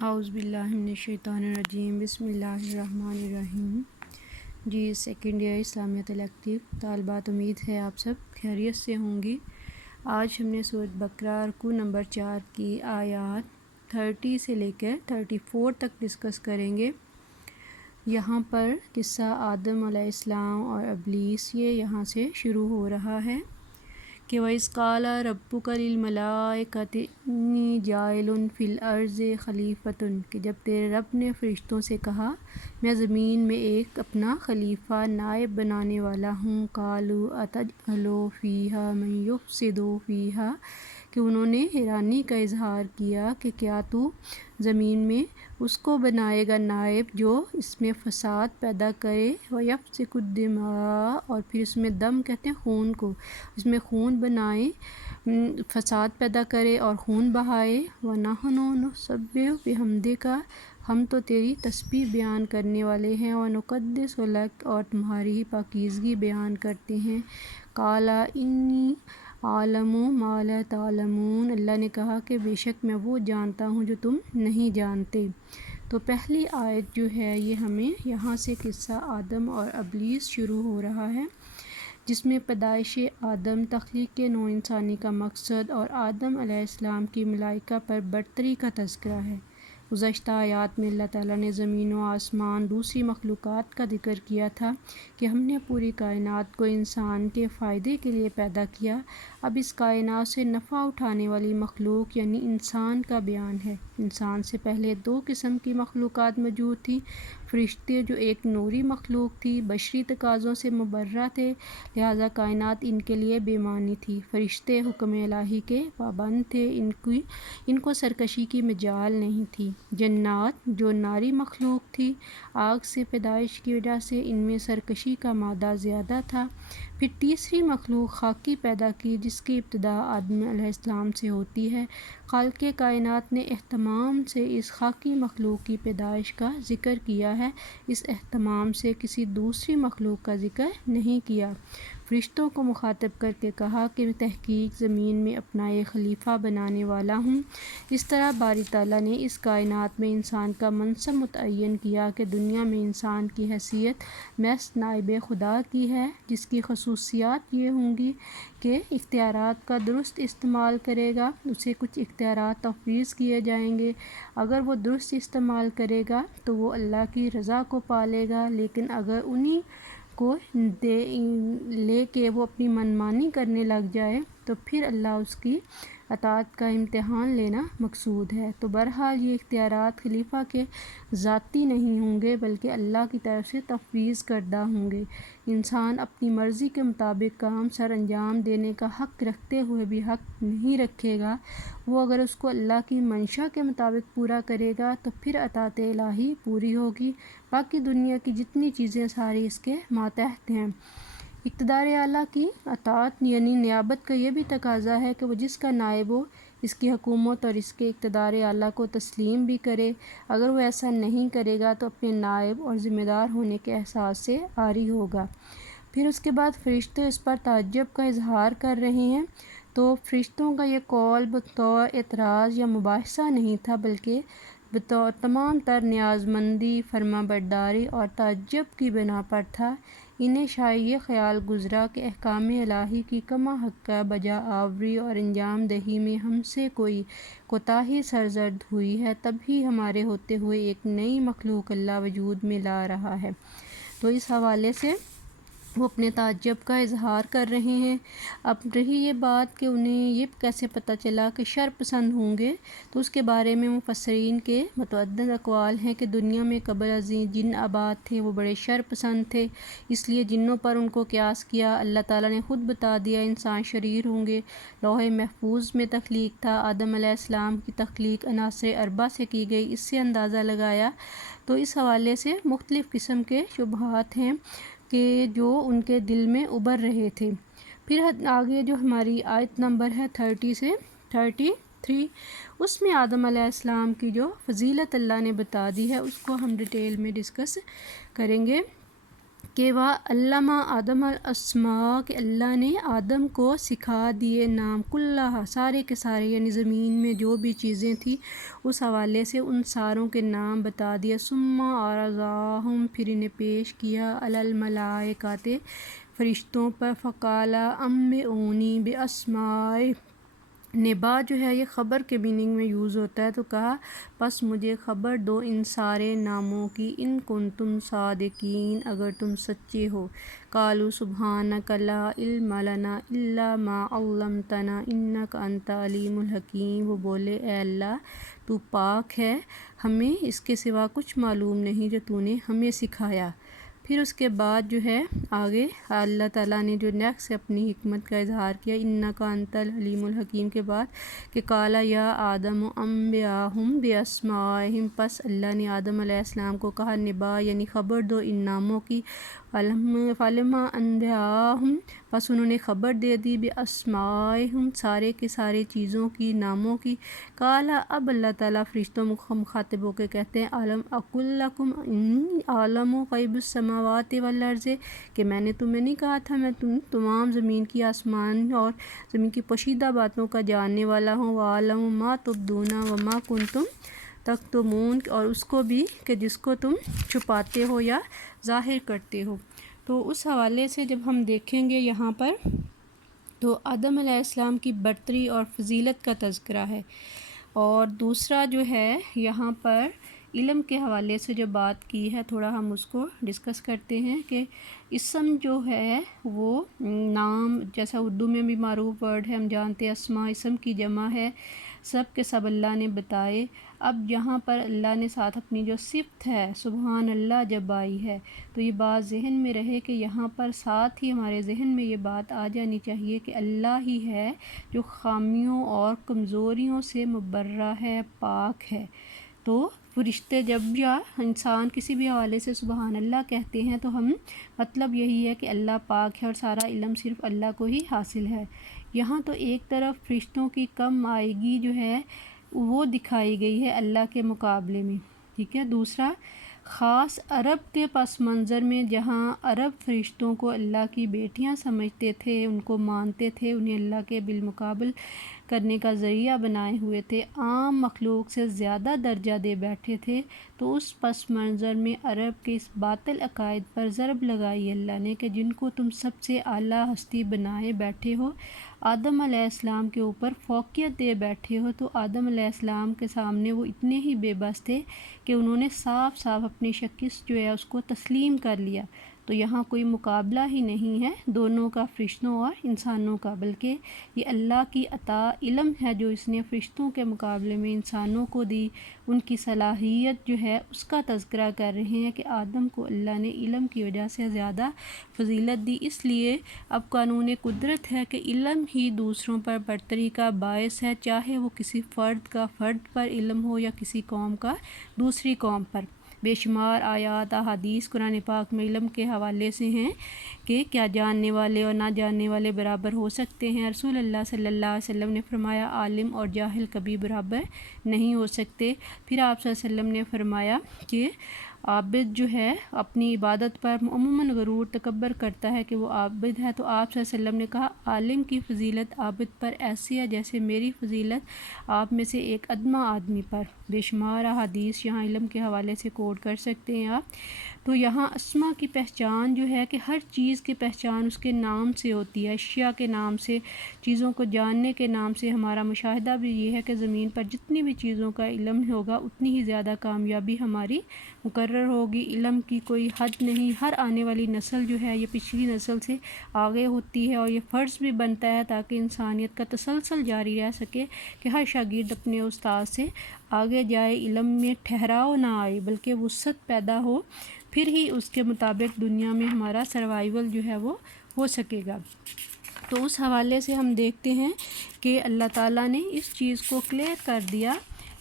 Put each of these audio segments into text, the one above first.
اعوذ باللہ من الشیطان الرجیم، بسم اللہ الرحمن الرحیم۔ جی سیکنڈ ایئر اسلامیت الیکٹیو طالبات، امید ہے آپ سب خیریت سے ہوں گی۔ آج ہم نے سورۃ بقرہ رکوع نمبر 4 کی آیات 30 سے لے کر 34 تک ڈسکس کریں گے۔ یہاں پر قصہ آدم علیہ السلام اور ابلیس یہ یہاں سے شروع ہو رہا ہے کہ وَإِذْ قَالَ رَبُّكَ لِلْمَلَائِكَةِ إِنِّي جَاعِلٌ فِي الْأَرْضِ خَلِيفَةً، کہ جب تیرے رب نے فرشتوں سے کہا میں زمین میں ایک اپنا خلیفہ نائب بنانے والا ہوں، قَالُوا أَتَجْعَلُ فِيهَا مَن يُفْسِدُ فِيهَا، کہ انہوں نے حیرانی کا اظہار کیا کہ کیا تو زمین میں اس کو بنائے گا نائب جو اس میں فساد پیدا کرے، وَيَفْسِكُ الدِّمَاءَ، اور پھر اس میں دم کہتے ہیں خون کو، اس میں خون بنائے، فساد پیدا کرے اور خون بہائے، وَنَحْنُ نُسَبِّحُ بِحَمْدِكَ، ہم تو تیری تسبیح بیان کرنے والے ہیں، وَنُقَدِّسُ لَكَ، اور تمہاری ہی پاکیزگی بیان کرتے ہیں، قَالَ إِنِّي أَعْلَمُ مَا لَا تَعْلَمُونَ، اللہ نے کہا کہ بے شک میں وہ جانتا ہوں جو تم نہیں جانتے۔ تو پہلی آیت جو ہے یہ ہمیں یہاں سے قصہ آدم اور ابلیس شروع ہو رہا ہے، جس میں پیدائش آدم، تخلیق نوع انسانی کا مقصد اور آدم علیہ السلام کی ملائکہ پر برتری کا تذکرہ ہے۔ گزشتہ آیات میں اللہ تعالیٰ نے زمین و آسمان، دوسری مخلوقات کا ذکر کیا تھا کہ ہم نے پوری کائنات کو انسان کے فائدے کے لیے پیدا کیا۔ اب اس کائنات سے نفع اٹھانے والی مخلوق یعنی انسان کا بیان ہے۔ انسان سے پہلے 2 قسم کی مخلوقات موجود تھیں، فرشتے جو ایک نوری مخلوق تھی، بشری تقاضوں سے مبرہ تھے، لہذا کائنات ان کے لیے بے معنی تھی۔ فرشتے حکم الہی کے پابند تھے، ان کو سرکشی کی مجال نہیں تھی۔ جنات جو ناری مخلوق تھی، آگ سے پیدائش کی وجہ سے ان میں سرکشی کا مادہ زیادہ تھا۔ پھر تیسری مخلوق خاکی پیدا کی جس کی ابتدا آدم علیہ السلام سے ہوتی ہے۔ خالق کائنات نے اہتمام سے اس خاکی مخلوق کی پیدائش کا ذکر کیا ہے، اس اہتمام سے کسی دوسری مخلوق کا ذکر نہیں کیا۔ فرشتوں کو مخاطب کر کے کہا کہ میں تحقیق زمین میں اپنا ایک خلیفہ بنانے والا ہوں۔ اس طرح باری تعالیٰ نے اس کائنات میں انسان کا منصب متعین کیا کہ دنیا میں انسان کی حیثیت محض نائب خدا کی ہے، جس کی خصوصیات یہ ہوں گی کہ اختیارات کا درست استعمال کرے گا، اسے کچھ اختیارات تفویض کیے جائیں گے، اگر وہ درست استعمال کرے گا تو وہ اللہ کی رضا کو پالے گا، لیکن اگر انہی کو لے کے وہ اپنی منمانی کرنے لگ جائے تو پھر اللہ اس کی اطاعت کا امتحان لینا مقصود ہے۔ تو بہرحال یہ اختیارات خلیفہ کے ذاتی نہیں ہوں گے بلکہ اللہ کی طرف سے تفویض کردہ ہوں گے۔ انسان اپنی مرضی کے مطابق کام سر انجام دینے کا حق رکھتے ہوئے بھی حق نہیں رکھے گا، وہ اگر اس کو اللہ کی منشا کے مطابق پورا کرے گا تو پھر اطاعت الہی پوری ہوگی، باقی دنیا کی جتنی چیزیں ساری اس کے ماتحت ہیں۔ اقتدار اعلیٰ کی اطاعت یعنی نیابت کا یہ بھی تقاضا ہے کہ وہ جس کا نائب ہو اس کی حکومت اور اس کے اقتدار اعلیٰ کو تسلیم بھی کرے، اگر وہ ایسا نہیں کرے گا تو اپنے نائب اور ذمہ دار ہونے کے احساس سے عاری ہوگا۔ پھر اس کے بعد فرشتے اس پر تعجب کا اظہار کر رہے ہیں، تو فرشتوں کا یہ قول بطور اعتراض یا مباحثہ نہیں تھا بلکہ بطور تمام تر نیاز مندی، فرما برداری اور تعجب کی بنا پر تھا۔ انہیں شاید یہ خیال گزرا کہ احکام الہی کی کما حقہ بجا آوری اور انجام دہی میں ہم سے کوئی کوتاہی سرزد ہوئی ہے، تب ہی ہمارے ہوتے ہوئے ایک نئی مخلوق اللہ وجود میں لا رہا ہے۔ تو اس حوالے سے وہ اپنے تعجب کا اظہار کر رہے ہیں۔ اب رہی یہ بات کہ انہیں یہ کیسے پتہ چلا کہ شر پسند ہوں گے، تو اس کے بارے میں مفسرین کے متعدد اقوال ہیں کہ دنیا میں قبل ازیں جن آباد تھے وہ بڑے شر پسند تھے، اس لیے جنوں پر ان کو قیاس کیا۔ اللہ تعالیٰ نے خود بتا دیا انسان شریر ہوں گے۔ لوح محفوظ میں تخلیق تھا، آدم علیہ السلام کی تخلیق عناصر اربعہ سے کی گئی، اس سے اندازہ لگایا۔ تو اس حوالے سے مختلف قسم کے شبہات ہیں کہ جو ان کے دل میں ابھر رہے تھے۔ پھر آگے جو ہماری آیت نمبر ہے 30 سے 33، اس میں آدم علیہ السلام کی جو فضیلت اللہ نے بتا دی ہے اس کو ہم ڈیٹیل میں ڈسکس کریں گے کہ وہ علامہ آدم الاسماء کہ اللہ نے آدم کو سکھا دیے نام کلّھا سارے کے سارے، یعنی زمین میں جو بھی چیزیں تھیں اس حوالے سے ان ساروں کے نام بتا دیا۔ ثم عرضہم پھر انہیں پیش کیا علی الملائکۃ فرشتوں پر، فقال انبئونی باسماء نبا جو ہے یہ خبر کے میننگ میں یوز ہوتا ہے، تو کہا پس مجھے خبر دو ان سارے ناموں کی، ان کنتم صادقین اگر تم سچے ہو۔ قالوا سبحانک لا علم لنا الا ما علمتنا انک انت العلیم الحکیم، وہ بولے اے اللہ تو پاک ہے، ہمیں اس کے سوا کچھ معلوم نہیں جو تو نے ہمیں سکھایا۔ پھر اس کے بعد جو ہے آگے اللہ تعالیٰ نے جو نیکسٹ اپنی حکمت کا اظہار کیا، انک انت العلیم الحکیم کے بعد کہ قال یا آدم انبئہم باسمائہم، پس اللہ نے آدم علیہ السلام کو کہا نبا یعنی خبر دو ان ناموں کی، فلما انبئہم پس انہوں نے خبر دے دی باسمائہم سارے کے سارے چیزوں کی ناموں کی۔ قال اب اللہ تعالیٰ فرشتوں مخاطب ہو کے کہتے ہیں عالم اقل لکم انی عالم غیب السماوات والارض، کہ میں نے تمہیں نہیں کہا تھا میں تمام زمین کی آسمان اور زمین کی پوشیدہ باتوں کا جاننے والا ہوں، وعالم ما تبدون وما کنتم تکتمون، اور اس کو بھی کہ جس کو تم چھپاتے ہو یا ظاہر کرتے ہو۔ تو اس حوالے سے جب ہم دیکھیں گے یہاں پر تو آدم علیہ السلام کی برتری اور فضیلت کا تذکرہ ہے، اور دوسرا جو ہے یہاں پر علم کے حوالے سے جو بات کی ہے تھوڑا ہم اس کو ڈسکس کرتے ہیں کہ اسم جو ہے وہ نام جیسا اردو میں بھی معروف ورڈ ہے، ہم جانتے ہیں اسماء اسم کی جمع ہے، سب کے سب اللہ نے بتائے۔ اب یہاں پر اللہ نے ساتھ اپنی جو صفت ہے سبحان اللہ جب آئی ہے تو یہ بات ذہن میں رہے کہ یہاں پر ساتھ ہی ہمارے ذہن میں یہ بات آ جانی چاہیے کہ اللہ ہی ہے جو خامیوں اور کمزوریوں سے مبرہ ہے، پاک ہے۔ تو فرشتے جب یا انسان کسی بھی حوالے سے سبحان اللہ کہتے ہیں تو ہم مطلب یہی ہے کہ اللہ پاک ہے اور سارا علم صرف اللہ کو ہی حاصل ہے۔ یہاں تو ایک طرف فرشتوں کی کم آئیگی جو ہے وہ دکھائی گئی ہے اللہ کے مقابلے میں، ٹھیک ہے۔ دوسرا خاص عرب کے پس منظر میں جہاں عرب فرشتوں کو اللہ کی بیٹیاں سمجھتے تھے، ان کو مانتے تھے، انہیں اللہ کے بالمقابل کرنے کا ذریعہ بنائے ہوئے تھے، عام مخلوق سے زیادہ درجہ دے بیٹھے تھے، تو اس پس منظر میں عرب کے اس باطل عقائد پر ضرب لگائی اللہ نے کہ جن کو تم سب سے اعلیٰ ہستی بنائے بیٹھے ہو، آدم علیہ السلام کے اوپر فوقیت دے بیٹھے ہو، تو آدم علیہ السلام کے سامنے وہ اتنے ہی بے بس تھے کہ انہوں نے صاف صاف اپنی شخص جو ہے اس کو تسلیم کر لیا۔ تو یہاں کوئی مقابلہ ہی نہیں ہے دونوں کا، فرشتوں اور انسانوں کا، بلکہ یہ اللہ کی عطا علم ہے جو اس نے فرشتوں کے مقابلے میں انسانوں کو دی، ان کی صلاحیت جو ہے اس کا تذکرہ کر رہے ہیں کہ آدم کو اللہ نے علم کی وجہ سے زیادہ فضیلت دی، اس لیے اب قانون قدرت ہے کہ علم ہی دوسروں پر برتری کا باعث ہے، چاہے وہ کسی فرد پر علم ہو یا کسی قوم کا دوسری قوم پر۔ بے شمار آیات احادیث قرآن پاک میں علم کے حوالے سے ہیں کہ کیا جاننے والے اور نہ جاننے والے برابر ہو سکتے ہیں۔ رسول اللہ صلی اللہ علیہ وسلم نے فرمایا عالم اور جاہل کبھی برابر نہیں ہو سکتے۔ پھر آپ صلی اللہ علیہ وسلم نے فرمایا کہ عابد جو ہے اپنی عبادت پر عموماً غرور تکبر کرتا ہے کہ وہ عابد ہے، تو آپ صلی اللہ علیہ وسلم نے کہا عالم کی فضیلت عابد پر ایسی ہے جیسے میری فضیلت آپ میں سے ایک ادنیٰ آدمی پر۔ بے شمار احادیث یہاں علم کے حوالے سے کوٹ کر سکتے ہیں آپ۔ تو یہاں اسماء کی پہچان جو ہے کہ ہر چیز کی پہچان اس کے نام سے ہوتی ہے، اشیاء کے نام سے، چیزوں کو جاننے کے نام سے۔ ہمارا مشاہدہ بھی یہ ہے کہ زمین پر جتنی بھی چیزوں کا علم ہوگا اتنی ہی زیادہ کامیابی ہماری مقرر ہوگی، علم کی کوئی حد نہیں، ہر آنے والی نسل جو ہے یہ پچھلی نسل سے آگے ہوتی ہے، اور یہ فرض بھی بنتا ہے تاکہ انسانیت کا تسلسل جاری رہ سکے کہ ہر شاگرد اپنے استاد سے آگے جائے، علم میں ٹھہراؤ نہ آئے بلکہ وسعت پیدا ہو، پھر ہی اس کے مطابق دنیا میں ہمارا سروائیول جو ہے وہ ہو سکے گا۔ تو اس حوالے سے ہم دیکھتے ہیں کہ اللہ تعالیٰ نے اس چیز کو کلیئر کر دیا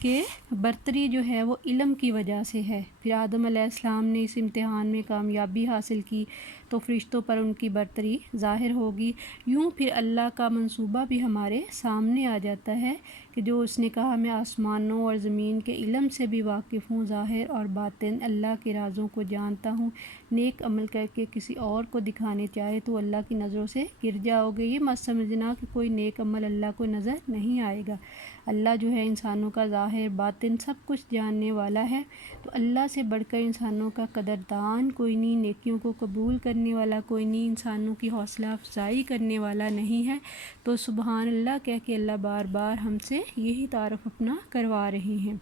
کہ برتری جو ہے وہ علم کی وجہ سے ہے۔ پھر آدم علیہ السلام نے اس امتحان میں کامیابی حاصل کی تو فرشتوں پر ان کی برتری ظاہر ہوگی۔ یوں پھر اللہ کا منصوبہ بھی ہمارے سامنے آ جاتا ہے کہ جو اس نے کہا میں آسمانوں اور زمین کے علم سے بھی واقف ہوں، ظاہر اور باطن اللہ کے رازوں کو جانتا ہوں، نیک عمل کر کے کسی اور کو دکھانے چاہے تو اللہ کی نظروں سے گر جاؤ گے۔ یہ مت سمجھنا کہ کوئی نیک عمل اللہ کو نظر نہیں آئے گا۔ اللہ جو ہے انسانوں کا ظاہر باطن سب کچھ جاننے والا ہے، تو اللہ سے بڑھ کر انسانوں کا قدردان کوئی نہیں، نیکیوں کو قبول کرنے والا کوئی نہیں، انسانوں کی حوصلہ افزائی کرنے والا نہیں ہے۔ تو سبحان اللہ کہہ کے اللہ بار بار ہم سے یہی تعارف اپنا کروا رہے ہیں۔